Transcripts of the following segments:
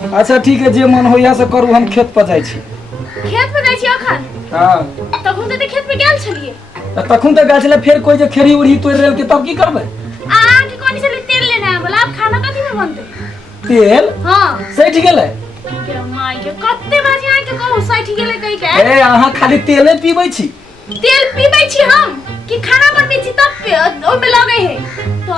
अच्छा ठीक है, जे मन होइया से करू, हम खेत पर जाइ छी। खेत पे जाइ छी अखन? हां तखन तऽ खेत पे गेल छलिए। तखन तऽ गेल छले, फेर कोई जे खेरी उड़ी तोड़ रेल के तब की करबै? के कोनी चले तेल लेना है बोला, अब खाना कथी में बनते? तेल? हां सही ठीक गेलै। के माय के कत्ते बाजी आ के कहू सही ठीक गेलै कहि के? ए अहाँ खाली तेले पीबै छी। तेल पीबै छी हम कि खाना बनबै छी तब ओइ में लगे है तो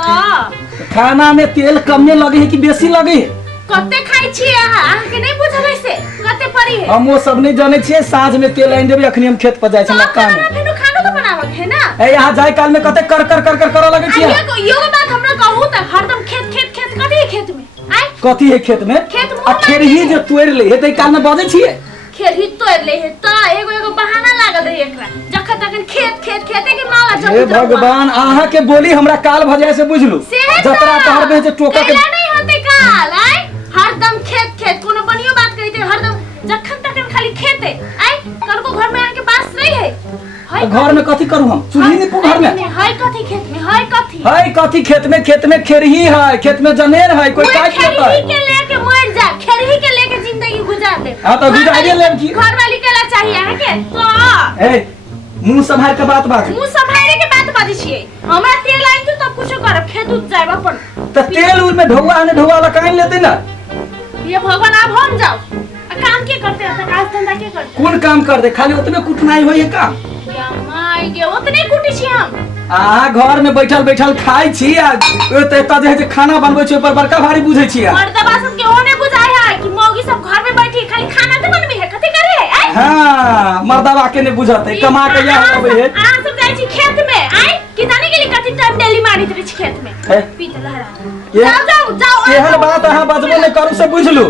खाना में तेल कमे लगे है कि बेसी लगे है? कत्ते खाइ छी अहाँ के नहीं बुझल है से कत्ते पड़ी है? हम वो सब नहीं जाने छिए। साँझ में तेल आइन देबै, अखनी हम खेत पर जाइ छी मक्का में। खाना खाना तो बनावक है ना। ए यहाँ जाय काल में कते कर कर कर कर कर लगे छी। यो बात हमरा कहू त हरदम खेत खेत खेत कथी है खेत में? आइ कथी है खेत में? खेत आ खेरही जे तोड़ ले हे तै काल में बजे छिए। खेरही तोड़ ले है त एगो बहाना लागल रहे एकरा। जखन तखन खेत खेत खेते के माला जब। हे भगवान, अहाँ के बोली हमरा काल भजाए से बुझलू। जतरा तहरबे जे टोका के नहीं होते काल। आइ हरदम खेत खेत कोनो बनियो बात कहिते हरदम जखन तखन खाली खेते। आइ कनको घर में आके बास रही है। घर में कथी करू हम? चूल्ही नहीं पू घर में? हाय कथी खेत में? हाय कथी? हाय कथी खेत में? खेत में खेरही है, खेत में जनेर है, कोई काट लेता है। खेरही के लेके मर जा, खेरही के लेके जिंदगी गुजार दे। हां तो गुजारिए लेब की? घर वाली केला चाहिए है के? तो ए मुंह संभाल के बात बात। मुंह संभाले के बात बाजी छिए। हमरा तेल आइन तो तब कुछो करब, खेत उत जाब अपन। त तेल उल में ढौआ ने ढौआ लगाइन लेते ना। ये भगवान अब हम जाओ। काम के करते हैं? काज धंधा के करते? कौन काम कर दे? खाली उतने कुटनाई होई है काम। या माय के उतने कुटी छी हम। आ घर में बैठल बैठल खाई छी आ एता जे खाना बनबै छी पर बड़का भारी बुझै छी। मर्दबा सब के ओने बुझाय है कि मौगी सब घर में बैठी खाली खाना तो बनबी है, कथि करे है? हां मर्दबा के ने बुझते कमा के या होबै है। आ सब जाई छी खेत में। आइ कि जाने के लिए कथि टाइम डेली मारी तरी छी खेत में। पीत लहरा। जाओ जाओ जाओ। केहन बात अहाँ बजबो ने करू से बुझलू।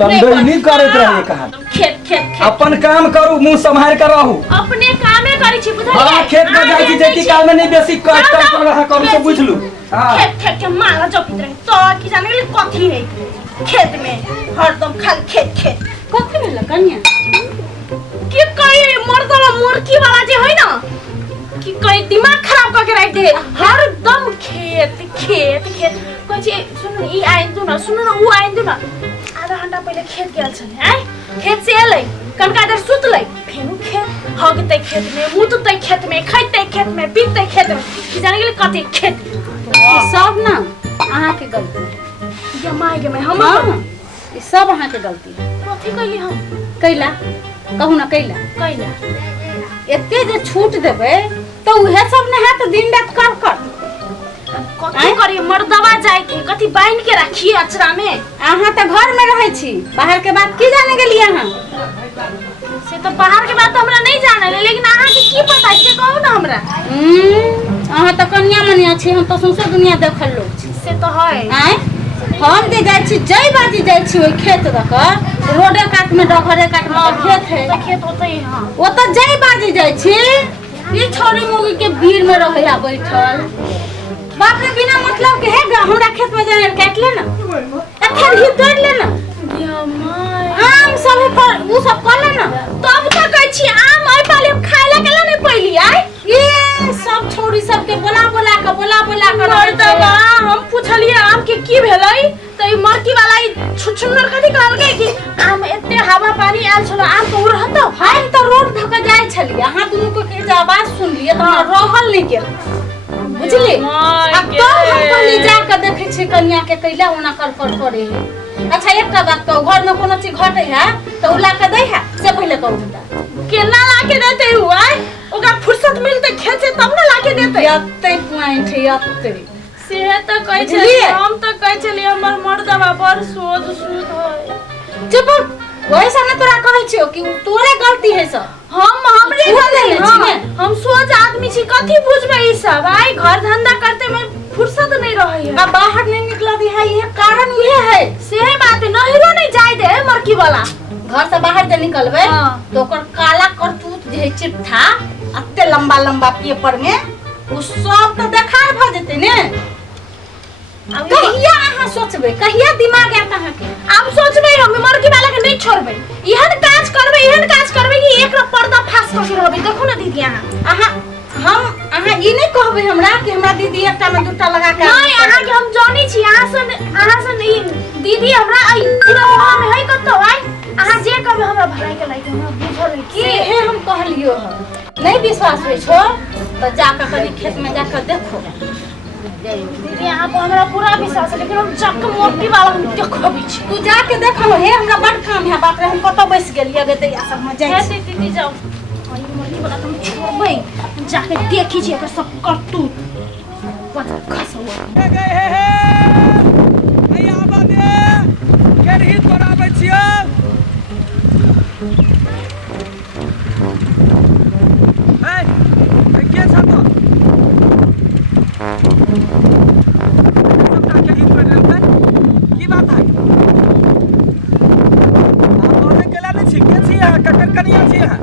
तंदई करत रहे कहा। खेत खेत अपन काम करू, मुंह संभाल कर रहू। अपने कामे करी छी बुझलिए। हां खेत में जाई छी जेती काल में नहीं बेसी कष्ट कर रहा करू से बुझलू। हां खेत खेत के माला जपित रहे तो कि जाने के लिए कथि है खेत में हरदम खाली खेत खेत। कथि भेल कन्या? कि कई मर्दवा मुर्की वाला जे होय ना कि कई दिमाग खराब करके रख दे हरदम खेत खेत खेत। कहे सुन ई आइन दु ना, सुन ना उ आइन दु ना। आधा घंटा पहले खेत गेल छले। आइ खेत से एलै कनका देर सुतलै, फेनु खेत हगतै खेत में, मुततै खेत में, खैतै खेत में, पीतै खेत में। कि जाने गेलै कथि खेत सब ना अहाँ के गलती है। या माय के मैं हम ई सब अहाँ के गलती है। कथि कइली हम? कैला कहू ना कैला कैला एते जे छूट देबे तो उहे सब ने है तो दिन रात कर कर कथि करी? मर्दवा जाई थे कथि बांध के रखिए अचरा में। अहाँ तो घर में रहे छी, बाहर के बात की जाने गेलिए अहाँ? से तो बाहर के बात हमरा नहीं जाने, लेकिन अहाँ के की पता से कहू ना हमरा। अहाँ तो कन्या मनिया छी, हम तो संसार दुनिया देखल लोग छी। से तो है। आय हम दे जाई छी, जई बाजी जाई छी ओई खेत दक रोडे काट में डघरे काट में खेत है। तो खेत होते ही हां। ओ तो जई बाजी जाई छी, ई छोरी मुगी के भीड़ में रहया बैठल। बाप रे बिना मतलब के है गा हमरा खेत में जाने काट ले ना, अखन ही तोड़ ले ना। या माय आम सब पर उ सब कर ले ना। तब तो कहै छी आम ओइ पाले खाइला केला नहीं पइली। आइ ये सब छोरी सब के बोला बोला के मर्दवा हम पूछलिए आम के की भेलै त ई मरकी वाला ई छुछुन्नर कथि कहल गए कि आम एते हवा पानी आल छलो आम तो रहतो। हम तो रोड धक जाय छलिए, अहाँ दुनू के जे आवाज सुन लिए त हमरा रहल नहीं गेल, बुझली? अब तो हम कहली जाके देखे छी कन्या के कैला ओना कर कर करे है। अच्छा एकटा बात कहू, घर में कोनो चीज घटे है तो उला के दे है से पहले कहू बेटा। केना लाके देते हुआ ओका फुर्सत मिलते खेत से तब ना लाके देते। यत्ते पॉइंट है यत्ते से तो कहै छलिए हम तो कहै छलिए हमर मर्दवा बड़ सोध सुध है। चुप वैसा ना तोरा कहै छियो कि तोरे गलती है सब। हमरे गलती। हम सोच आदमी छी कथि बुझबे ई सब। आई घर धंधा करते में फुर्सत नहीं रही है। अब बाहर नहीं निकला दी है, ये कारण ये है। सेहे बात है नहिरो नहीं जाय दे मरकी वाला। घर से बाहर जे निकलबे तो ओकर काला करतूत जे चिट्ठा अत्ते लंबा लंबा पेपर में उ सब तो देखार भ जेते ने। कहिया अहाँ सोचबे, कहिया दिमाग आत अहाँ के? अब सोचबे हम मरकी वाला के नहीं छोड़बे, इहन काज करबे कि एक पर्दा फास कर के रहबे। देखो ना दीदी अहाँ हम अहाँ ई नहीं कहबे हमरा कि हमरा दीदी एकटा में दूटा लगा के नहीं अहाँ के हम जानी छी अहाँ से नहीं दीदी हमरा आई तिरंगा में है कतो आई अहाँ जे कहबे हमरा भलाई के लाइक हमरा बुझल है की हे हम कहलियो ह नहीं विश्वास होइ छो तो जाकर कनी खेत में जाकर देखो दीदी यहाँ पर हमरा पूरा विश्वास है लेकिन हम चक्क मोटी वाला हम देखबी छी तू जाके देखो हे हमरा बड़ काम है बाप रे हम कतो बैस गेलिए गे तैया सब में जाई है दीदी जाओ आई मोटी वाला तुम छोड़बे जाके देखी छी एकर सब करतूत पता खसवा गए हे आया बादे केरही तोराबै छियो ए के छ तो सबटा केरही तोड़ लेबै की बात है आप ओने केला नै छी के छी अहाँ ककर कनिया छी अहाँ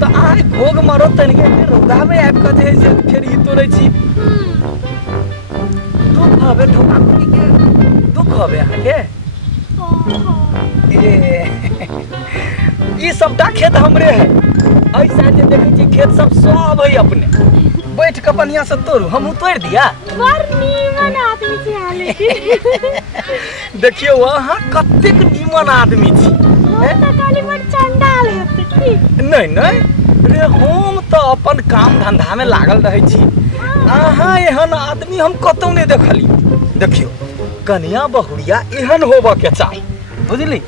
तो आइ भोग मारो तनिके रौदा में आबि कऽ जे है फेर ई तोड़ै छी दुख हवे ठोका ठोकी के दुख हवे अहाँके ई सबटा खेत हमरे है एहि साइड जे देखै छी खेत सब है अपने बैठ के बढ़िया से तोड़ू हमहूँ तोड़ दिया बड़ नीमन आदमी छी हाले देखियो अहाँ कतेक नीमन आदमी छी नहीं नहीं रे हम तो अपन काम धंधा में लागल रहे छी अहाँ एहन आदमी हम कतौ नहीं देखली देखियो कन्या बहुरिया एहन होबे के चाही बुझली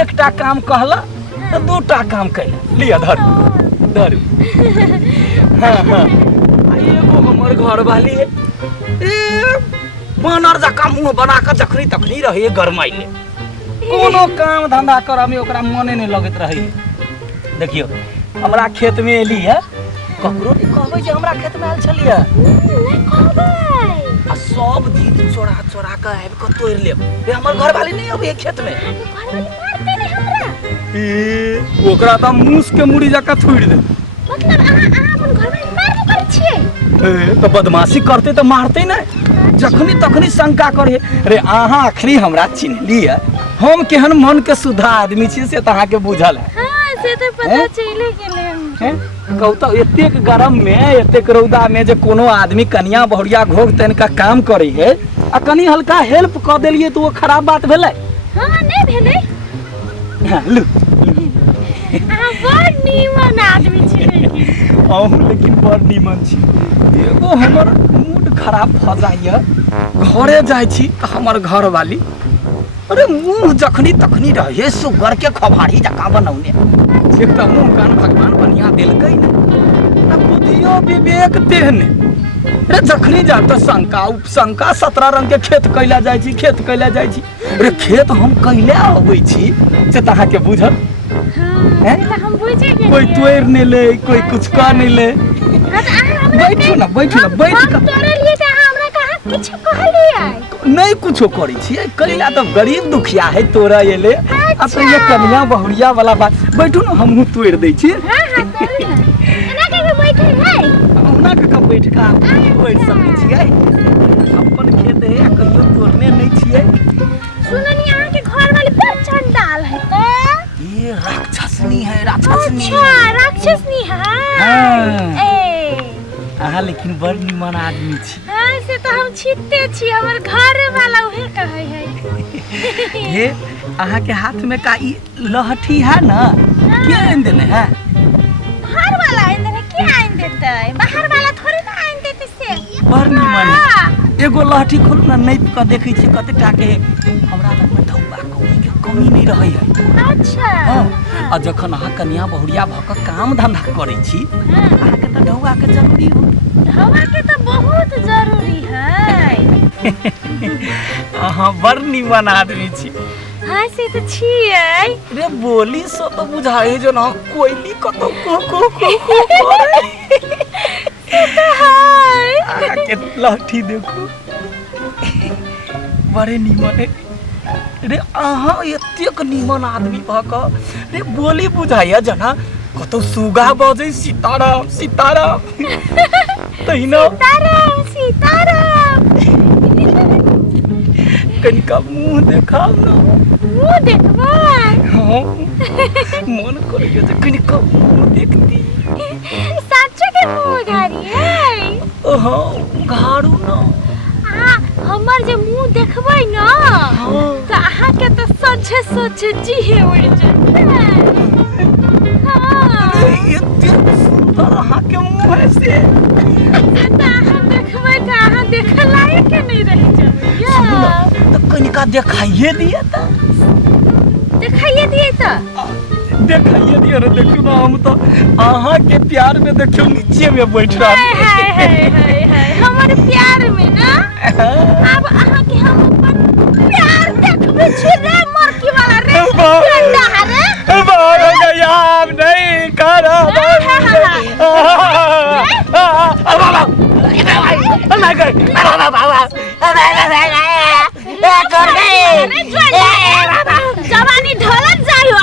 एकटा काम कहला तो दूटा काम कैला लिया धर हाँ हाँ एगो हमर घर वाली है बानर जका मुँह बना के जखनी तखनी रहे गरमाइले कोनो काम धंधा करऽ में ओकरा मने नहीं लगत रही देखियो हमरा खेत में एली है ककरो नहीं कहबै जे हमरा खेत में आयल छलिए नहीं कहबै आ सब दिन चोरा चोरा के आबि के तोड़ लेब रे हमर घर वाली नहीं अबे खेत में घर वाली मारते नहीं हमरा ए ओकरा त मूस के मुड़ी जका थोड़ दे मतलब अहाँ अपन घर वाली मारबो करै छियै ए तो बदमाशी करते तो मारते नहीं जखनी तखनी शंका करे रे अहाँ आखिरी हमरा चिन्हली है हम केहन मन के सुधा आदमी छी से अहाँ के बुझल है हां से तो पता चले गेले हैं कहू तो एतेक गरम में एतेक रौदा में जे कोनो आदमी कन्या बहुरिया घोग तन का काम करे है आ कनी हल्का हेल्प क देलिए तो वो खराब बात भेलै हां नहीं भेलै हाँ, लू अहाँ बड़ नीमन आदमी छी लेकिन बड़ नीमन छी एगो हमर मूड खराब भ जाइए घरे जाइ छी त हमर घर वाली अरे मुंह जखनी तखनी रहे सुगर के खबारी जका बनौने एक त मुंह कान भगवान बढ़िया देलकै ना बुद्धियो विवेक देहने रे जखनी जा त शंका उपशंका 17 रंग के खेत कैला जाइ छी रे खेत हम कैले आबै छी से तहाँ के बुझल हां हम बुझे गेलिए कोई तोड़ नहीं ले कोई कुछ कर नहीं ले बैठू ना बैठ के तोरे लिए त हमरा कहा कुछ कहलिए नहीं कुछो करी छी कैला तो गरीब दुखिया है तोरा एले आ तो ये कन्या बहुरिया वाला बात बैठू ना हमहू तोड़ दै छी हां हां तोड़ ना एना के बैठे है ओना के बैठ का बैठ सकै छियै अपन खेत है कहियो तोड़ने नहीं छियै सुननी अहाँ के घर वाली बड़ चंडाल है त ये राक्षसनी है राक्षसनी अच्छा राक्षसनी है हाँ। ए अहाँ लेकिन बड़ निमन आदमी छी हां से तो हम छिते छी हमर घर वाला उहे कहै है ये अहाँ के हाथ में का ई लहठी है ना के आइन देने है घर वाला आइन देने के आइन देतै बाहर वाला थोड़ी ना आइन देतै से बड़ निमन हाँ। एगो लहठी खोलू ना नहीं का देखै छी कते टाके हमरा लग में धौबा कौड़ी के कमी नहीं रहै है अच्छा हां आ जखन अहाँ कन्या बहुरिया भ के काम धंधा करै छी अहाँ के त ढौआ के जरूरी हो ढौआ के तो बहुत जरूरी है अहाँ बड़ निमन आदमी छी हां से तो छियै रे बोली सो तो बुझाए जो ना कोयली कतो को करे तो है अहाँ के लहठी देखो बड़े निमन है रे अहाँ एतेक निमन आदमी भ क रे बोली बुझाइया जना कतो सुगा बजै सीताराम सीताराम तहिना सीताराम सीताराम कनिका मुंह देखाओ ना। मुंह देखबै हाँ मन करैया जे कनिका मुंह देखती। सच्चे के मुंह घारी है। हाँ घारू ना। हमर जे मुंह देखबै ना तो अहाँ के तो सोचे सोचे जीहे उड़ जाते। हाँ एते सुंदर अहाँ के मुंह है से तो अहाँ देखबै तो अहाँ देखे लायक के नहीं रह जाबै। तो कनिका देखाइए दिए तो। दिखाइए दिए तो देखाइए दिए रे। देखियो ना हम तो अहाँ के प्यार में देखियो नीचे में बैठ रहा। हाय हमर प्यार में ना अब अहाँ के हम अपन प्यार देखबै छी रे मरकी वाला रे डंडा रे। बाहर हो गया आप नहीं करा। जवानी ढलत जायो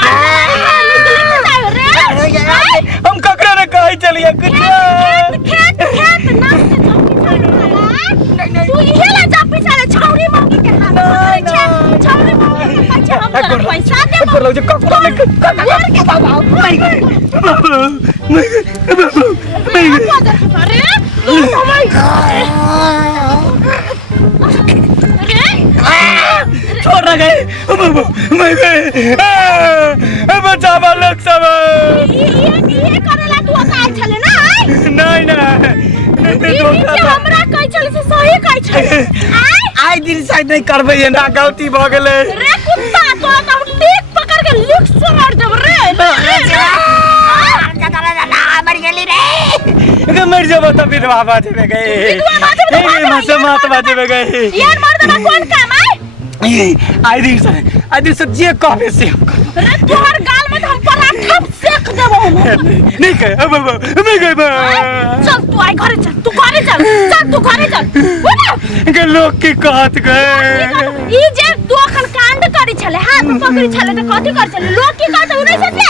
हम ककरा ने कहे चलिए खेत नाम तू इहेला जा पिछाले छौरी मांगी के हाथ छौरी मांगी के पाछे हम तोरा पैसा देबो। एक जो ककरा ने के बाबा अरे छोड़ गए मैं गए बचावा लोग सब। ये करेला तू का चले ना नहीं नहीं हमरा कहि चले से सही कहि छले आई दिन साइड नहीं करबे ना गलती भ गेले रे कुत्ता तो हम टेक पकड़ के लिख मार देब रे मर गेली रे। मर जाबो त विधवा बाजे में गए मात बाजे में गए। यार मर्दवा कौन काम है आई दिन से जे कहबे से रे तोहर गाल में हम पराठा सेक देबो। नहीं कहे अब मैं गए। चल तू आई घरे चल तू घरे चल तू घरे चल बोला के लोग की कहत गए ई जे तू अखन कांड करी छले हाथ पकड़ी छले त कथि कर छले लोग की कहत उ नहीं सोचले।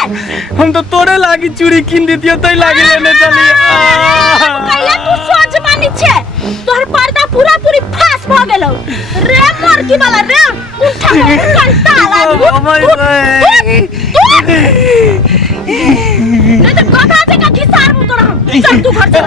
हम तो तोरे लागी चूड़ी किन दितियो तई लागी लेने चली। कहिया तू सोच मानी छे तोहर पर्दा पूरा पूरी फास भ गेलौ रे मरकी वाला रे उठा कंटाला नहीं तो गधा जगह घिसार मु तोरा। चल तू घर चल।